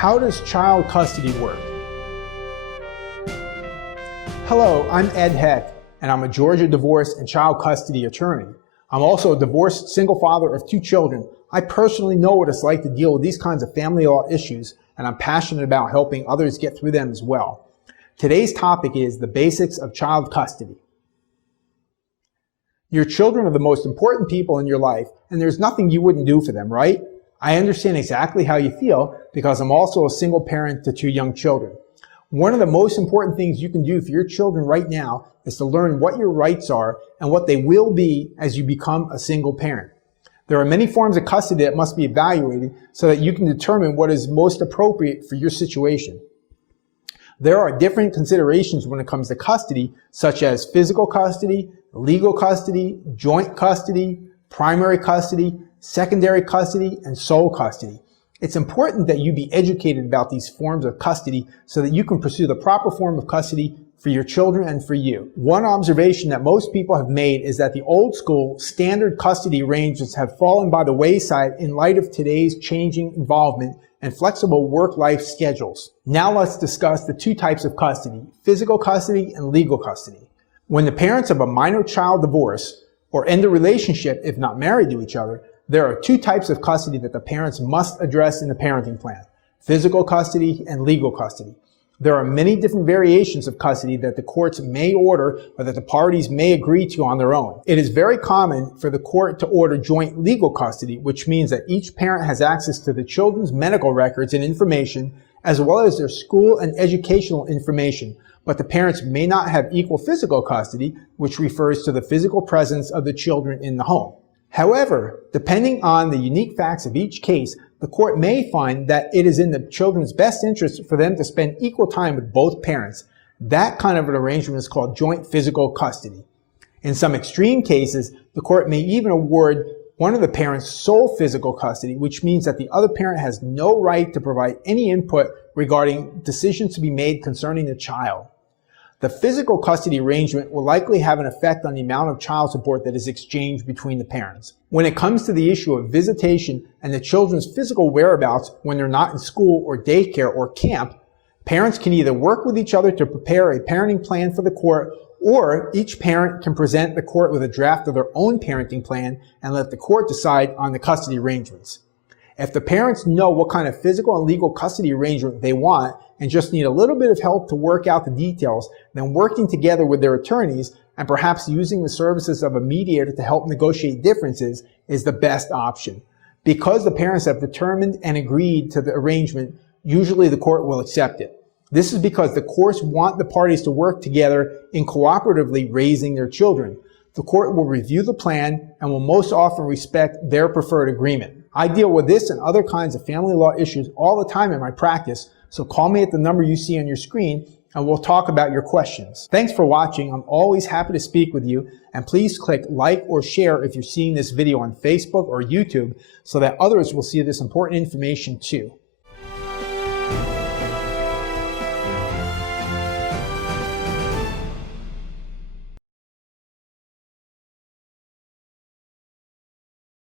How does child custody work? Hello, I'm Ed Heck, and I'm a Georgia divorce and child custody attorney. I'm also a divorced single father of 2 children. I personally know what it's like to deal with these kinds of family law issues, and I'm passionate about helping others get through them as well. Today's topic is the basics of child custody. Your children are the most important people in your life, and there's nothing you wouldn't do for them, right? I understand exactly how you feel because I'm also a single parent to 2 young children. One of the most important things you can do for your children right now is to learn what your rights are and what they will be as you become a single parent. There are many forms of custody that must be evaluated so that you can determine what is most appropriate for your situation. There are different considerations when it comes to custody, such as physical custody, legal custody, joint custody, primary custody, secondary custody, and sole custody. It's important that you be educated about these forms of custody so that you can pursue the proper form of custody for your children and for you. One observation that most people have made is that the old school standard custody arrangements have fallen by the wayside in light of today's changing involvement and flexible work-life schedules. Now let's discuss the 2 types of custody, physical custody and legal custody. When the parents of a minor child divorce or end a relationship if not married to each other, there are 2 types of custody that the parents must address in the parenting plan, physical custody and legal custody. There are many different variations of custody that the courts may order or that the parties may agree to on their own. It is very common for the court to order joint legal custody, which means that each parent has access to the children's medical records and information, as well as their school and educational information, but the parents may not have equal physical custody, which refers to the physical presence of the children in the home. However, depending on the unique facts of each case, the court may find that it is in the children's best interest for them to spend equal time with both parents. That kind of an arrangement is called joint physical custody. In some extreme cases, the court may even award one of the parents sole physical custody, which means that the other parent has no right to provide any input regarding decisions to be made concerning the child. The physical custody arrangement will likely have an effect on the amount of child support that is exchanged between the parents. When it comes to the issue of visitation and the children's physical whereabouts when they're not in school or daycare or camp, parents can either work with each other to prepare a parenting plan for the court, or each parent can present the court with a draft of their own parenting plan and let the court decide on the custody arrangements. If the parents know what kind of physical and legal custody arrangement they want and just need a little bit of help to work out the details, then working together with their attorneys and perhaps using the services of a mediator to help negotiate differences is the best option. Because the parents have determined and agreed to the arrangement, usually the court will accept it. This is because the courts want the parties to work together in cooperatively raising their children. The court will review the plan and will most often respect their preferred agreement. I deal with this and other kinds of family law issues all the time in my practice, so call me at the number you see on your screen and we'll talk about your questions. Thanks for watching. I'm always happy to speak with you, and please click like or share if you're seeing this video on Facebook or YouTube so that others will see this important information too.